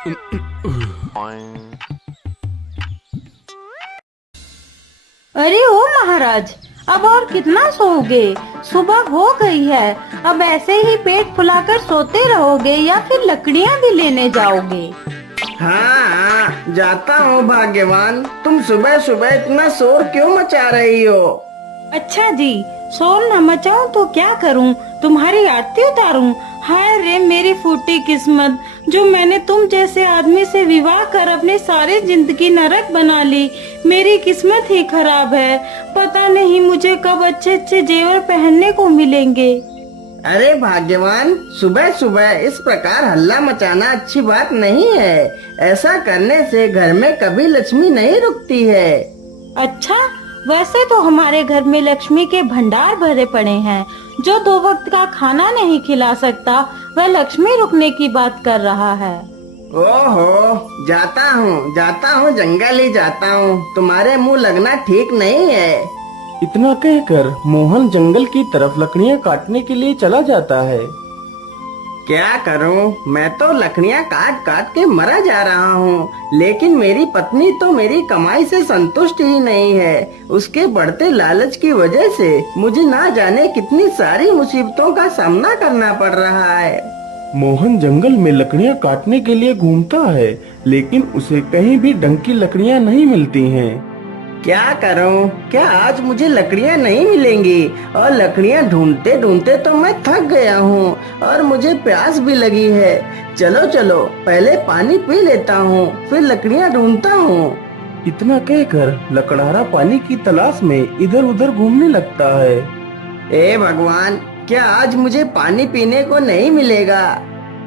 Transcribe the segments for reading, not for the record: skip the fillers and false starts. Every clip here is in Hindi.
अरे ओ महाराज, अब और कितना सोओगे? सुबह हो गई है। अब ऐसे ही पेट फुलाकर सोते रहोगे या फिर लकड़ियाँ भी लेने जाओगे? हाँ हाँ, जाता हूँ भाग्यवान। तुम सुबह सुबह इतना शोर क्यों मचा रही हो? अच्छा जी, शोर न मचाऊं तो क्या करूं? तुम्हारी आरती उतारूं? हाय रे मेरी फूटी किस्मत, जो मैंने तुम जैसे आदमी से विवाह कर अपनी सारी जिंदगी नरक बना ली। मेरी किस्मत ही खराब है। पता नहीं मुझे कब अच्छे अच्छे जेवर पहनने को मिलेंगे। अरे भाग्यवान, सुबह सुबह इस प्रकार हल्ला मचाना अच्छी बात नहीं है। ऐसा करने से घर में कभी लक्ष्मी नहीं रुकती है। अच्छा, वैसे तो हमारे घर में लक्ष्मी के भंडार भरे पड़े हैं। जो 2 वक्त का खाना नहीं खिला सकता, वह लक्ष्मी रुकने की बात कर रहा है। ओहो, जाता हूँ जंगल ही जाता हूँ। तुम्हारे मुंह लगना ठीक नहीं है। इतना कहकर मोहन जंगल की तरफ लकड़ियां काटने के लिए चला जाता है। क्या करूं? मैं तो लकड़ियां काट काट के मरा जा रहा हूं, लेकिन मेरी पत्नी तो मेरी कमाई से संतुष्ट ही नहीं है। उसके बढ़ते लालच की वजह से मुझे ना जाने कितनी सारी मुसीबतों का सामना करना पड़ रहा है। मोहन जंगल में लकड़ियां काटने के लिए घूमता है, लेकिन उसे कहीं भी ढंग की लकड़ियां नहीं मिलती हैं। क्या करूं? क्या आज मुझे लकड़ियां नहीं मिलेंगी? और लकड़ियां ढूंढते ढूंढते तो मैं थक गया हूं और मुझे प्यास भी लगी है। चलो चलो, पहले पानी पी लेता हूं, फिर लकड़ियां ढूंढता हूं। इतना कहकर लकड़हारा पानी की तलाश में इधर उधर घूमने लगता है। ए भगवान, क्या आज मुझे पानी पीने को नहीं मिलेगा?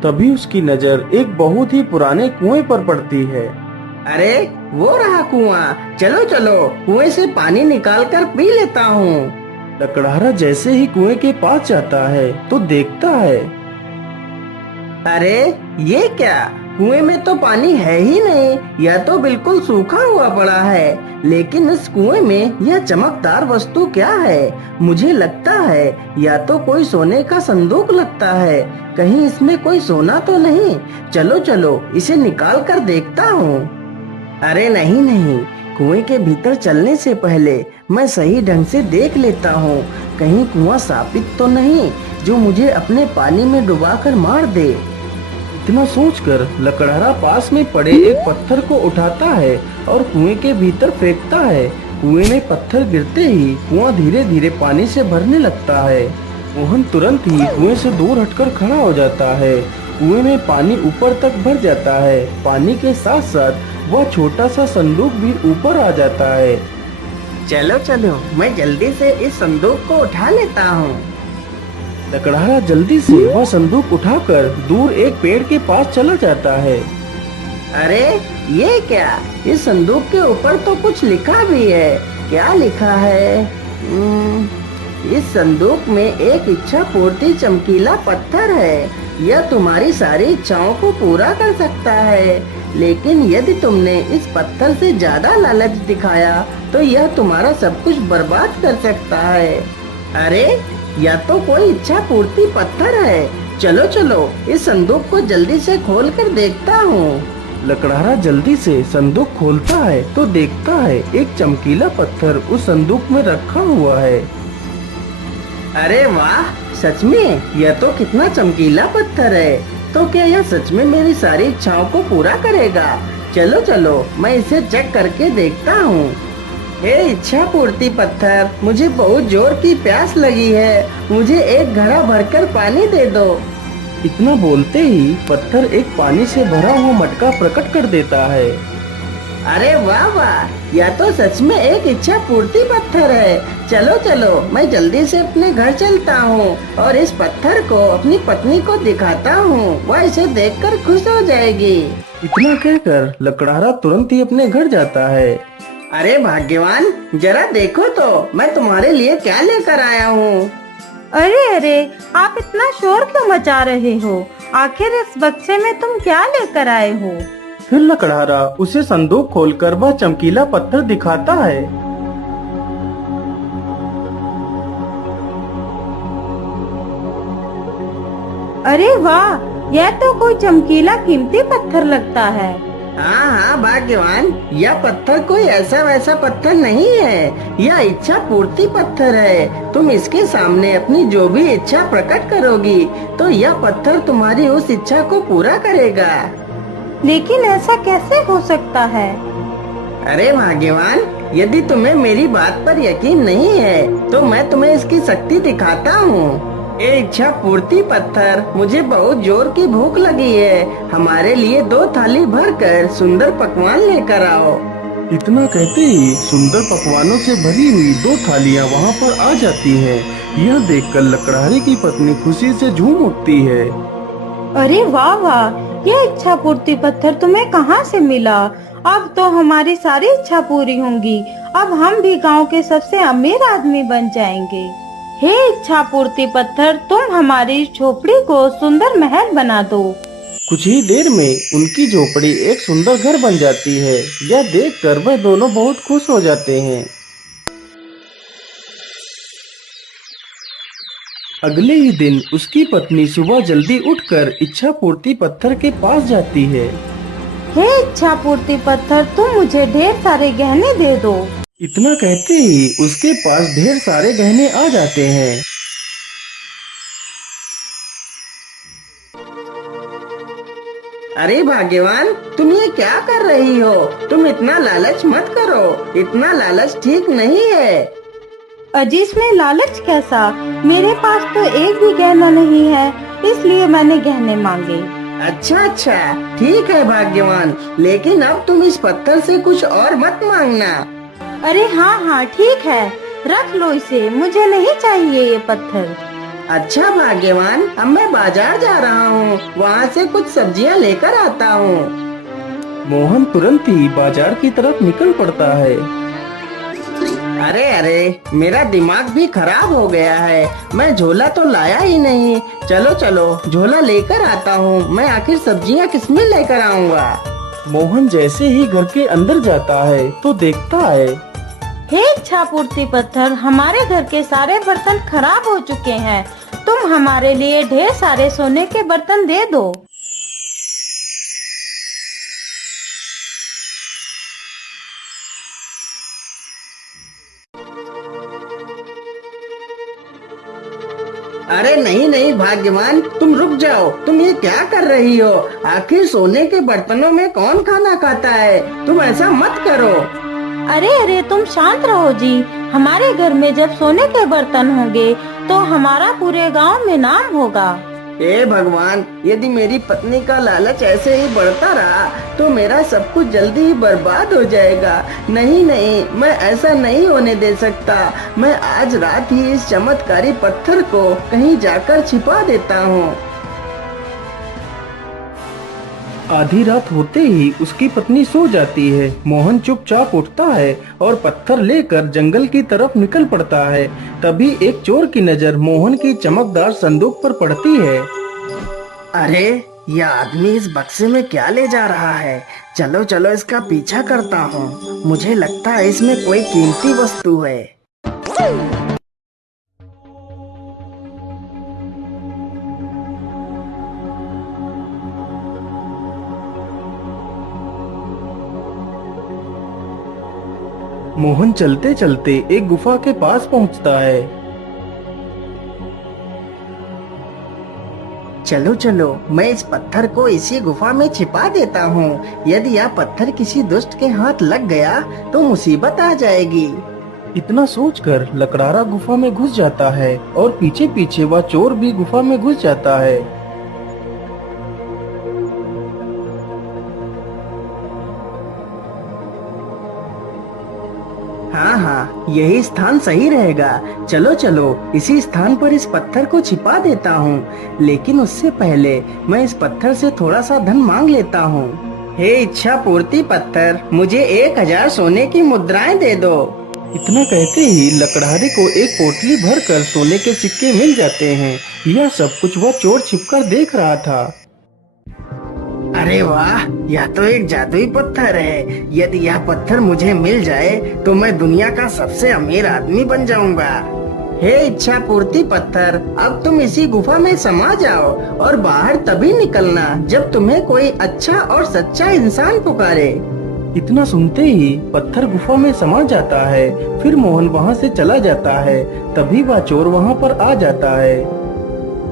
तभी उसकी नजर एक बहुत ही पुराने कुएं पर पड़ती है। अरे वो रहा कुआं। चलो चलो, कुएं से पानी निकाल कर पी लेता हूँ। लकड़हारा जैसे ही कुएं के पास जाता है तो देखता है, अरे ये क्या? कुएं में तो पानी है ही नहीं, यह तो बिल्कुल सूखा हुआ पड़ा है। लेकिन इस कुएं में यह चमकदार वस्तु क्या है? मुझे लगता है या तो कोई सोने का संदूक लगता है। कहीं इसमें कोई सोना तो नहीं? चलो चलो, इसे निकाल कर देखता हूँ। अरे नहीं नहीं, कुएं के भीतर चलने से पहले मैं सही ढंग से देख लेता हूँ। कहीं कुआं शापित तो नहीं, जो मुझे अपने पानी में डुबाकर मार दे। इतना सोचकर लकड़हारा पास में पड़े एक पत्थर को उठाता है और कुएं के भीतर फेंकता है। कुएं में पत्थर गिरते ही कुआं धीरे धीरे पानी से भरने लगता है। मोहन तुरंत ही कुएं से दूर हटकर खड़ा हो जाता है। कुएं में पानी ऊपर तक भर जाता है। पानी के साथ साथ वह छोटा सा संदूक भी ऊपर आ जाता है। चलो चलो, मैं जल्दी से इस संदूक को उठा लेता हूँ। लकड़हारा जल्दी से वह संदूक उठाकर दूर एक पेड़ के पास चला जाता है। अरे ये क्या? इस संदूक के ऊपर तो कुछ लिखा भी है। क्या लिखा है? इस संदूक में एक इच्छा पूर्ति चमकीला पत्थर है। यह तुम्हारी सारी इच्छाओं को पूरा कर सकता है, लेकिन यदि तुमने इस पत्थर से ज्यादा लालच दिखाया तो यह तुम्हारा सब कुछ बर्बाद कर सकता है। अरे यह तो कोई इच्छा पूर्ति पत्थर है। चलो चलो, इस संदूक को जल्दी से खोल कर देखता हूँ। लकड़हारा जल्दी से संदूक खोलता है तो देखता है एक चमकीला पत्थर उस संदूक में रखा हुआ है। अरे वाह, सच में यह तो कितना चमकीला पत्थर है। तो क्या यह सच में मेरी सारी इच्छाओं को पूरा करेगा? चलो चलो, मैं इसे चेक करके देखता हूँ। हे इच्छा पूर्ति पत्थर, मुझे बहुत जोर की प्यास लगी है। मुझे एक घड़ा भरकर पानी दे दो। इतना बोलते ही पत्थर एक पानी से भरा हुआ मटका प्रकट कर देता है। अरे वाह वाह, यह तो सच में एक इच्छा पूर्ति पत्थर है। चलो चलो, मैं जल्दी से अपने घर चलता हूँ और इस पत्थर को अपनी पत्नी को दिखाता हूँ। वह इसे देखकर खुश हो जाएगी। इतना कहकर लकड़हारा तुरंत ही अपने घर जाता है। अरे भाग्यवान, जरा देखो तो मैं तुम्हारे लिए क्या लेकर आया हूँ। अरे अरे, आप इतना शोर क्यों मचा रहे हो? आखिर इस बक्से में तुम क्या लेकर आए हो? फिर लकड़हारा उसे संदूक खोलकर वह चमकीला पत्थर दिखाता है। अरे वाह, यह तो कोई चमकीला कीमती पत्थर लगता है। हाँ हाँ भाग्यवान, यह पत्थर कोई ऐसा वैसा पत्थर नहीं है, यह इच्छा पूर्ति पत्थर है। तुम इसके सामने अपनी जो भी इच्छा प्रकट करोगी तो यह पत्थर तुम्हारी उस इच्छा को पूरा करेगा। लेकिन ऐसा कैसे हो सकता है? अरे भाग्यवान, यदि तुम्हें मेरी बात पर यकीन नहीं है तो मैं तुम्हें इसकी शक्ति दिखाता हूँ। ये इच्छा पूर्ति पत्थर, मुझे बहुत जोर की भूख लगी है, हमारे लिए 2 थाली भरकर सुंदर पकवान लेकर आओ। इतना कहते ही सुंदर पकवानों से भरी हुई 2 थालियां वहां पर आ जाती हैं। यह देखकर लकड़हारे की पत्नी खुशी से झूम उठती है। अरे वाह वाह, यह इच्छा पूर्ति पत्थर तुम्हें कहाँ से मिला? अब तो हमारी सारी इच्छा पूरी होंगी। अब हम भी गांव के सबसे अमीर आदमी बन जाएंगे। हे इच्छा पूर्ति पत्थर, तुम हमारी झोपड़ी को सुंदर महल बना दो। कुछ ही देर में उनकी झोपड़ी एक सुंदर घर बन जाती है। यह देखकर वह दोनों बहुत खुश हो जाते हैं। अगले ही दिन उसकी पत्नी सुबह जल्दी उठकर इच्छा पूर्ति पत्थर के पास जाती है। हे इच्छा पूर्ति पत्थर, तुम मुझे ढेर सारे गहने दे दो। इतना कहते ही उसके पास ढेर सारे गहने आ जाते हैं। अरे भाग्यवान, तुम ये क्या कर रही हो? तुम इतना लालच मत करो, इतना लालच ठीक नहीं है। अजी, इसमें लालच कैसा? मेरे पास तो एक भी गहना नहीं है, इसलिए मैंने गहने मांगे। अच्छा अच्छा, ठीक है भाग्यवान, लेकिन अब तुम इस पत्थर से कुछ और मत मांगना। अरे हाँ हाँ ठीक है, रख लो इसे, मुझे नहीं चाहिए ये पत्थर। अच्छा भाग्यवान, अब मैं बाजार जा रहा हूँ, वहाँ से कुछ सब्जियाँ लेकर आता हूँ। मोहन तुरंत ही बाजार की तरफ निकल पड़ता है। अरे अरे, मेरा दिमाग भी खराब हो गया है, मैं झोला तो लाया ही नहीं। चलो चलो, झोला लेकर आता हूँ। मैं आखिर सब्जियाँ किसमें लेकर आऊँगा? मोहन जैसे ही घर के अंदर जाता है तो देखता है। हे इच्छा पूर्ति पत्थर, हमारे घर के सारे बर्तन खराब हो चुके हैं, तुम हमारे लिए ढेर सारे सोने के बर्तन दे दो। अरे नहीं नहीं भाग्यवान, तुम रुक जाओ, तुम ये क्या कर रही हो? आखिर सोने के बर्तनों में कौन खाना खाता है? तुम ऐसा मत करो। अरे अरे, तुम शांत रहो जी। हमारे घर में जब सोने के बर्तन होंगे तो हमारा पूरे गांव में नाम होगा। हे भगवान, यदि मेरी पत्नी का लालच ऐसे ही बढ़ता रहा तो मेरा सब कुछ जल्दी ही बर्बाद हो जाएगा। नहीं नहीं, मैं ऐसा नहीं होने दे सकता। मैं आज रात ही इस चमत्कारी पत्थर को कहीं जाकर छिपा देता हूँ। आधी रात होते ही उसकी पत्नी सो जाती है। मोहन चुपचाप उठता है और पत्थर लेकर जंगल की तरफ निकल पड़ता है। तभी एक चोर की नजर मोहन की चमकदार संदूक पर पड़ती है। अरे, यह आदमी इस बक्से में क्या ले जा रहा है? चलो चलो, इसका पीछा करता हूँ। मुझे लगता है इसमें कोई कीमती वस्तु है। मोहन चलते चलते एक गुफा के पास पहुंचता है। चलो चलो, मैं इस पत्थर को इसी गुफा में छिपा देता हूँ। यदि यह पत्थर किसी दुष्ट के हाथ लग गया तो मुसीबत आ जाएगी। इतना सोचकर लकड़हारा गुफा में घुस जाता है और पीछे पीछे वह चोर भी गुफा में घुस जाता है। हाँ हाँ, यही स्थान सही रहेगा। चलो चलो, इसी स्थान पर इस पत्थर को छिपा देता हूँ। लेकिन उससे पहले मैं इस पत्थर से थोड़ा सा धन मांग लेता हूँ। हे इच्छा पूर्ति पत्थर, मुझे 1000 सोने की मुद्राएं दे दो। इतना कहते ही लकड़हारे को एक पोटली भरकर सोने के सिक्के मिल जाते हैं। यह सब कुछ वह चोर छिपकर देख रहा था। अरे वाह, यह तो एक जादुई पत्थर है। यदि यह पत्थर मुझे मिल जाए तो मैं दुनिया का सबसे अमीर आदमी बन जाऊंगा। हे इच्छा पूर्ति पत्थर, अब तुम इसी गुफा में समा जाओ और बाहर तभी निकलना जब तुम्हें कोई अच्छा और सच्चा इंसान पुकारे। इतना सुनते ही पत्थर गुफा में समा जाता है। फिर मोहन वहाँ से चला जाता है। तभी वह चोर वहाँ पर आ जाता है।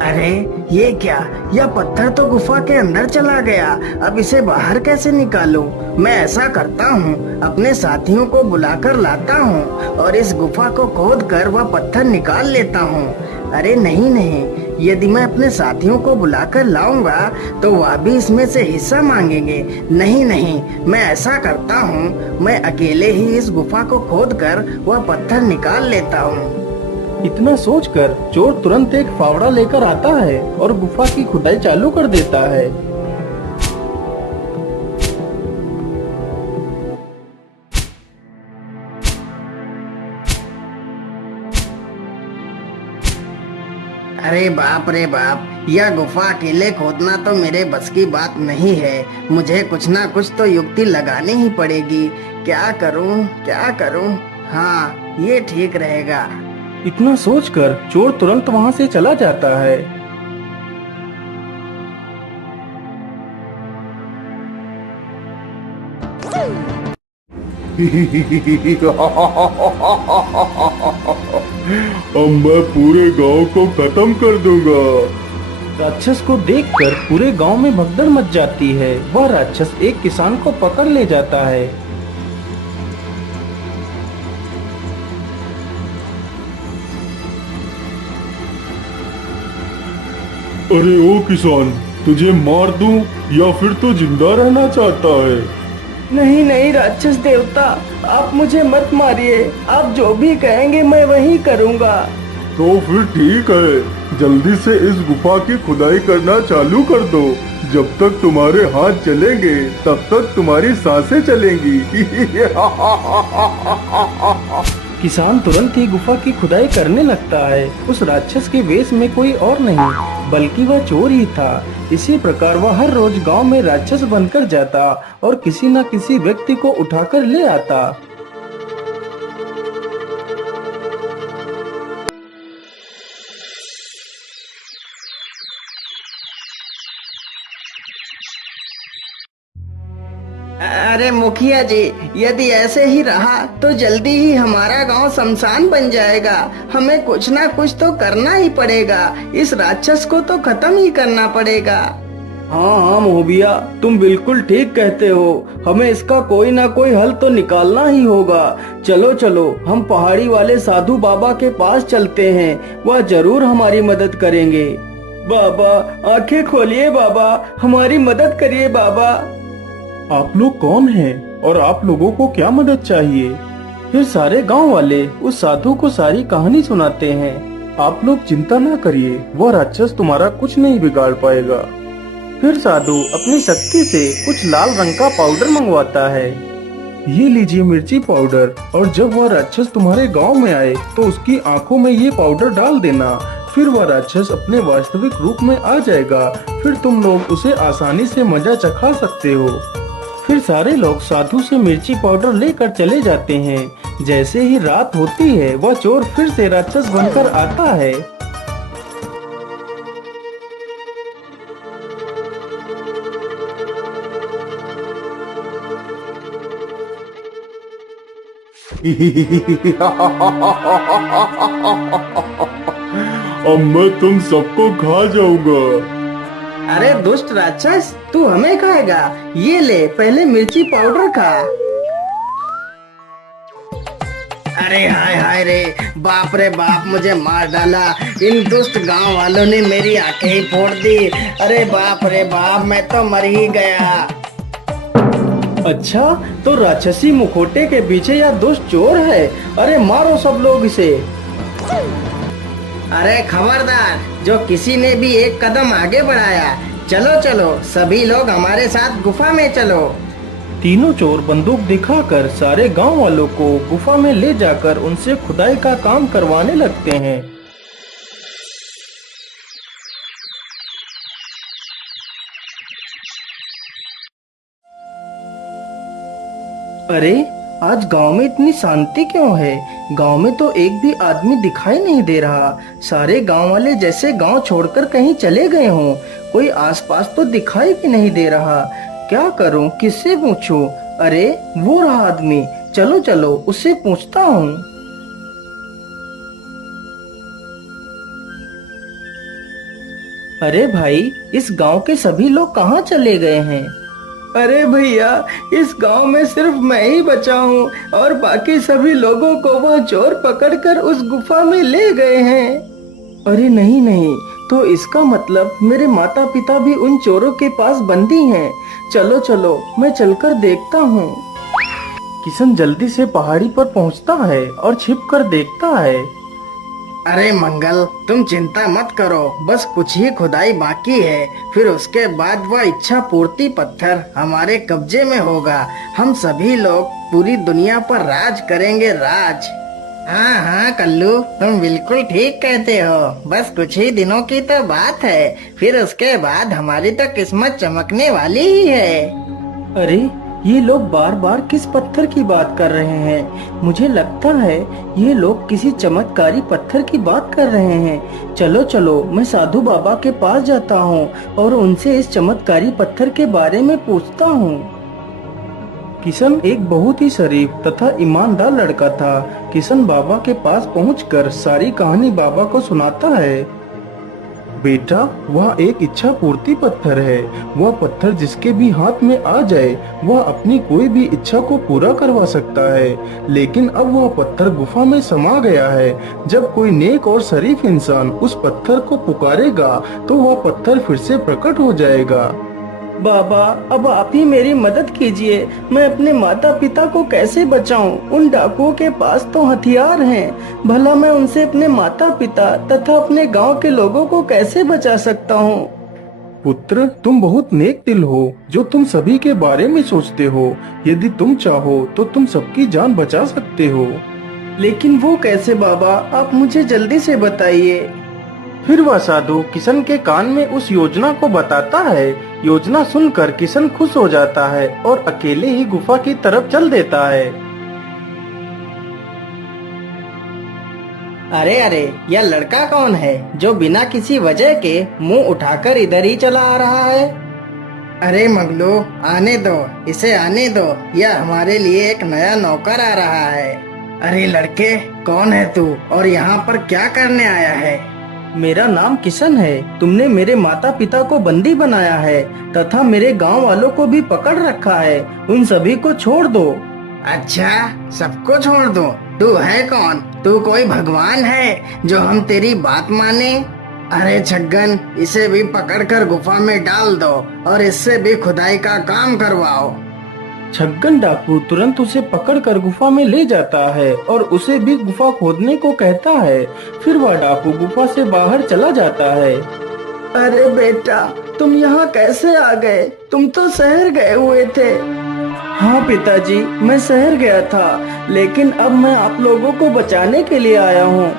अरे ये क्या, यह पत्थर तो गुफा के अंदर चला गया, अब इसे बाहर कैसे निकालूं? मैं ऐसा करता हूँ, अपने साथियों को बुलाकर लाता हूँ और इस गुफा को खोद कर वह पत्थर निकाल लेता हूँ। अरे नहीं नहीं, यदि मैं अपने साथियों को बुलाकर लाऊंगा तो वह भी इसमें से हिस्सा मांगेंगे। नहीं नहीं, मैं ऐसा करता हूँ, मैं अकेले ही इस गुफा को खोद कर वह पत्थर निकाल लेता हूँ। इतना सोचकर चोर तुरंत एक फावड़ा लेकर आता है और गुफा की खुदाई चालू कर देता है। अरे बाप रे बाप, यह गुफा अकेले खोदना तो मेरे बस की बात नहीं है। मुझे कुछ ना कुछ तो युक्ति लगानी ही पड़ेगी। क्या करूं क्या करूं? हाँ, ये ठीक रहेगा। इतना सोचकर चोर तुरंत वहाँ से चला जाता है। अब मैं पूरे गांव को खत्म कर दूंगा। राक्षस को देखकर पूरे गांव में भगदड़ मच जाती है। वह राक्षस एक किसान को पकड़ ले जाता है। अरे ओ किसान, तुझे मार दूं या फिर तू जिंदा रहना चाहता है? नहीं नहीं राक्षस देवता, आप मुझे मत मारिए। आप जो भी कहेंगे मैं वही करूँगा। तो फिर ठीक है, जल्दी से इस गुफा की खुदाई करना चालू कर दो। जब तक तुम्हारे हाथ चलेंगे तब तक तुम्हारी सांसें चलेंगी। किसान तुरंत ही गुफा की खुदाई करने लगता है। उस राक्षस के वेश में कोई और नहीं बल्कि वह चोर ही था। इसी प्रकार वह हर रोज गांव में राक्षस बनकर जाता और किसी न किसी व्यक्ति को उठाकर ले आता। अरे मुखिया जी, यदि ऐसे ही रहा तो जल्दी ही हमारा गांव शमशान बन जाएगा। हमें कुछ ना कुछ तो करना ही पड़ेगा। इस राक्षस को तो खत्म ही करना पड़ेगा। हाँ हाँ मोहबिया, तुम बिल्कुल ठीक कहते हो। हमें इसका कोई ना कोई हल तो निकालना ही होगा। चलो चलो, हम पहाड़ी वाले साधु बाबा के पास चलते हैं। वह जरूर हमारी मदद करेंगे। बाबा, आंखें खोलिए बाबा, हमारी मदद करिए बाबा। आप लोग कौन हैं और आप लोगों को क्या मदद चाहिए? फिर सारे गांव वाले उस साधु को सारी कहानी सुनाते हैं। आप लोग चिंता ना करिए, वह राक्षस तुम्हारा कुछ नहीं बिगाड़ पाएगा। फिर साधु अपनी शक्ति से कुछ लाल रंग का पाउडर मंगवाता है। ये लीजिए मिर्ची पाउडर, और जब वह राक्षस तुम्हारे गांव में आए तो उसकी आंखों में ये पाउडर डाल देना। फिर वह राक्षस अपने वास्तविक रूप में आ जाएगा। फिर तुम लोग उसे आसानी से मजा चखा सकते हो। फिर सारे लोग साधु से मिर्ची पाउडर लेकर चले जाते हैं। जैसे ही रात होती है वह चोर फिर से राक्षस बनकर आता है। अब मैं तुम सबको खा जाऊंगा। अरे दुष्ट राक्षस, तू हमें खाएगा? ये ले, पहले मिर्ची पाउडर खा। अरे हाय हाय रे, बाप रे बाप, मुझे मार डाला। इन दुष्ट गांव वालों ने मेरी आंखें ही फोड़ दी। अरे बाप रे बाप, मैं तो मर ही गया। अच्छा, तो राक्षसी मुखोटे के पीछे यह दुष्ट चोर है। अरे मारो सब लोग इसे। अरे खबरदार, जो किसी ने भी एक कदम आगे बढ़ाया। चलो चलो, सभी लोग हमारे साथ गुफा में चलो। तीनों चोर बंदूक दिखाकर सारे गांव वालों को गुफा में ले जाकर उनसे खुदाई का काम करवाने लगते हैं। अरे आज गांव में इतनी शांति क्यों है? गांव में तो एक भी आदमी दिखाई नहीं दे रहा। सारे गांव वाले जैसे गांव छोड़कर कहीं चले गए हों। कोई आसपास तो दिखाई भी नहीं दे रहा। क्या करूं, किससे पूछूं? अरे वो रहा आदमी, चलो चलो उससे पूछता हूँ। अरे भाई, इस गांव के सभी लोग कहाँ चले गए हैं? अरे भैया, इस गांव में सिर्फ मैं ही बचा हूँ और बाकी सभी लोगों को वह चोर पकड़कर उस गुफा में ले गए हैं। अरे नहीं नहीं, तो इसका मतलब मेरे माता पिता भी उन चोरों के पास बंदी हैं। चलो चलो, मैं चलकर देखता हूँ। किशन जल्दी से पहाड़ी पर पहुंचता है और छिप कर देखता है। अरे मंगल, तुम चिंता मत करो, बस कुछ ही खुदाई बाकी है, फिर उसके बाद वह इच्छा पूर्ति पत्थर हमारे कब्जे में होगा। हम सभी लोग पूरी दुनिया पर राज करेंगे, राज। हाँ हाँ कल्लू, तुम बिल्कुल ठीक कहते हो। बस कुछ ही दिनों की तो बात है, फिर उसके बाद हमारी तो किस्मत चमकने वाली ही है। अरे ये लोग बार बार किस पत्थर की बात कर रहे हैं? मुझे लगता है ये लोग किसी चमत्कारी पत्थर की बात कर रहे हैं। चलो चलो, मैं साधु बाबा के पास जाता हूँ और उनसे इस चमत्कारी पत्थर के बारे में पूछता हूँ। किशन एक बहुत ही शरीफ तथा ईमानदार लड़का था। किशन बाबा के पास पहुंचकर सारी कहानी बाबा को सुनाता है। बेटा, वह एक इच्छा पूर्ति पत्थर है। वह पत्थर जिसके भी हाथ में आ जाए, वह अपनी कोई भी इच्छा को पूरा करवा सकता है। लेकिन अब वह पत्थर गुफा में समा गया है। जब कोई नेक और शरीफ इंसान उस पत्थर को पुकारेगा तो वह पत्थर फिर से प्रकट हो जाएगा। बाबा, अब आप ही मेरी मदद कीजिए। मैं अपने माता पिता को कैसे बचाऊं? उन डाकुओं के पास तो हथियार हैं। भला मैं उनसे अपने माता पिता तथा अपने गांव के लोगों को कैसे बचा सकता हूं? पुत्र, तुम बहुत नेक दिल हो जो तुम सभी के बारे में सोचते हो। यदि तुम चाहो तो तुम सबकी जान बचा सकते हो। लेकिन वो कैसे बाबा? आप मुझे जल्दी से बताइए। फिर वह साधु किशन के कान में उस योजना को बताता है। योजना सुनकर किशन खुश हो जाता है और अकेले ही गुफा की तरफ चल देता है। अरे अरे, यह लड़का कौन है जो बिना किसी वजह के मुंह उठाकर इधर ही चला आ रहा है? अरे मगलू, आने दो, इसे आने दो। यह हमारे लिए एक नया नौकर आ रहा है। अरे लड़के, कौन है तू और यहाँ पर क्या करने आया है? मेरा नाम किशन है। तुमने मेरे माता पिता को बंदी बनाया है तथा मेरे गांव वालों को भी पकड़ रखा है। उन सभी को छोड़ दो। अच्छा, सबको छोड़ दो? तू है कौन? तू कोई भगवान है जो हम तेरी बात माने? अरे छगन, इसे भी पकड़कर गुफा में डाल दो और इससे भी खुदाई का काम करवाओ। छगन डाकू तुरंत उसे पकड़कर गुफा में ले जाता है और उसे भी गुफा खोदने को कहता है। फिर वह डाकू गुफा से बाहर चला जाता है। अरे बेटा, तुम यहाँ कैसे आ गए? तुम तो शहर गए हुए थे। हाँ पिताजी, मैं शहर गया था, लेकिन अब मैं आप लोगों को बचाने के लिए आया हूँ।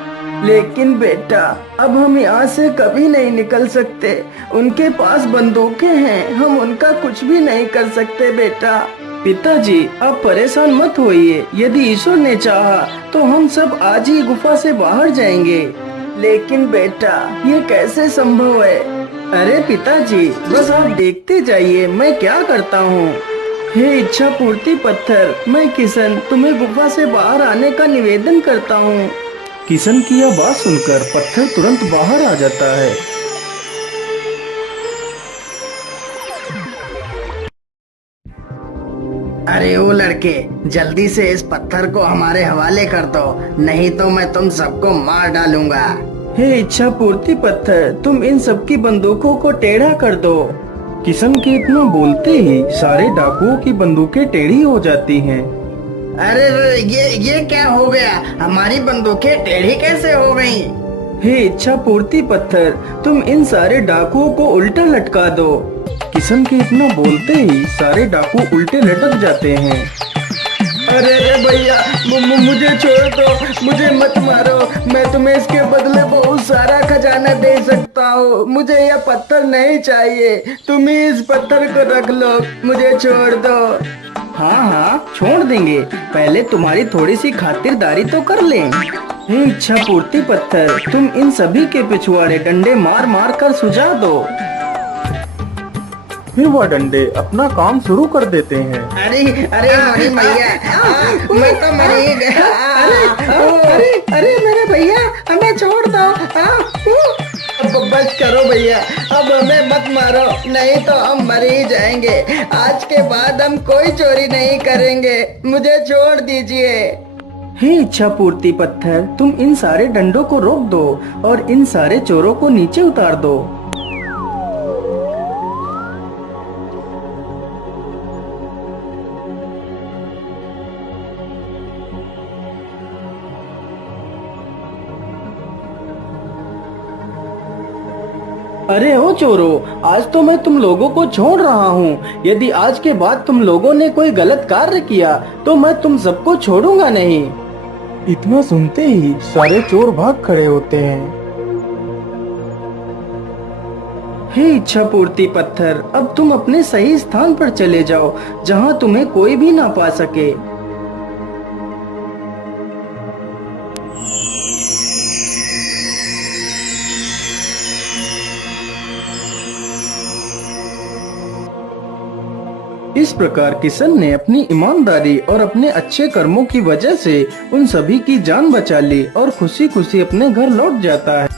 लेकिन बेटा, अब हम यहाँ से कभी नहीं निकल सकते। उनके पास बंदूकें हैं, हम उनका कुछ भी नहीं कर सकते बेटा। पिताजी, आप परेशान मत होइए। यदि ईश्वर ने चाहा तो हम सब आज ही गुफा से बाहर जाएंगे। लेकिन बेटा, ये कैसे संभव है? अरे पिताजी, बस आप देखते जाइए मैं क्या करता हूँ। हे इच्छा पूर्ति पत्थर, मैं किशन तुम्हें गुफा से बाहर आने का निवेदन करता हूँ। किशन की यह बात सुनकर पत्थर तुरंत बाहर आ जाता है। अरे ओ लड़के, जल्दी से इस पत्थर को हमारे हवाले कर दो, नहीं तो मैं तुम सबको मार डालूंगा। हे इच्छा पूर्ति पत्थर, तुम इन सबकी बंदूकों को टेढ़ा कर दो। किशन के इतना बोलते ही सारे डाकुओं की बंदूकें टेढ़ी हो जाती हैं। अरे ये क्या हो गया? हमारी बंदूकें टेढ़ी कैसे हो गईं? हे इच्छा पूर्ति पत्थर, तुम इन सारे डाकुओं को उल्टा लटका दो। किशन के इतना बोलते ही सारे डाकू उल्टे लटक जाते हैं। अरे भैया, मुझे छोड़ दो, मुझे मत मारो। मैं तुम्हें इसके बदले बहुत सारा खजाना दे सकता हूँ। मुझे यह पत्थर नहीं चाहिए, तुम ही इस पत्थर को रख लो, मुझे छोड़ दो। हाँ हाँ छोड़ देंगे, पहले तुम्हारी थोड़ी सी खातिरदारी तो कर लें। हे इच्छा पूर्ति पत्थर, तुम इन सभी के पिछवाड़े डंडे मार मार कर सुझा दो। फिर वह डंडे अपना काम शुरू कर देते हैं। अरे अरे हमारी मैया, मैं तो मर ही गया। अरे अरे मेरे भैया, हमें छोड़ दो। अब बस करो भैया, अब हमें मत मारो, नहीं तो हम मर ही जाएंगे। आज के बाद हम कोई चोरी नहीं करेंगे, मुझे छोड़ दीजिए। हे इच्छा पूर्ति पत्थर, तुम इन सारे डंडों को रोक दो और इन सारे चोरों को नीचे उतार दो। अरे ओ चोरों, आज तो मैं तुम लोगों को छोड़ रहा हूँ। यदि आज के बाद तुम लोगों ने कोई गलत कार्य किया तो मैं तुम सबको छोड़ूंगा नहीं। इतना सुनते ही सारे चोर भाग खड़े होते हैं। हे इच्छा पूर्ति पत्थर, अब तुम अपने सही स्थान पर चले जाओ, जहाँ तुम्हें कोई भी ना पा सके। इस प्रकार किशन ने अपनी ईमानदारी और अपने अच्छे कर्मों की वजह से उन सभी की जान बचा ली और खुशी खुशी अपने घर लौट जाता है।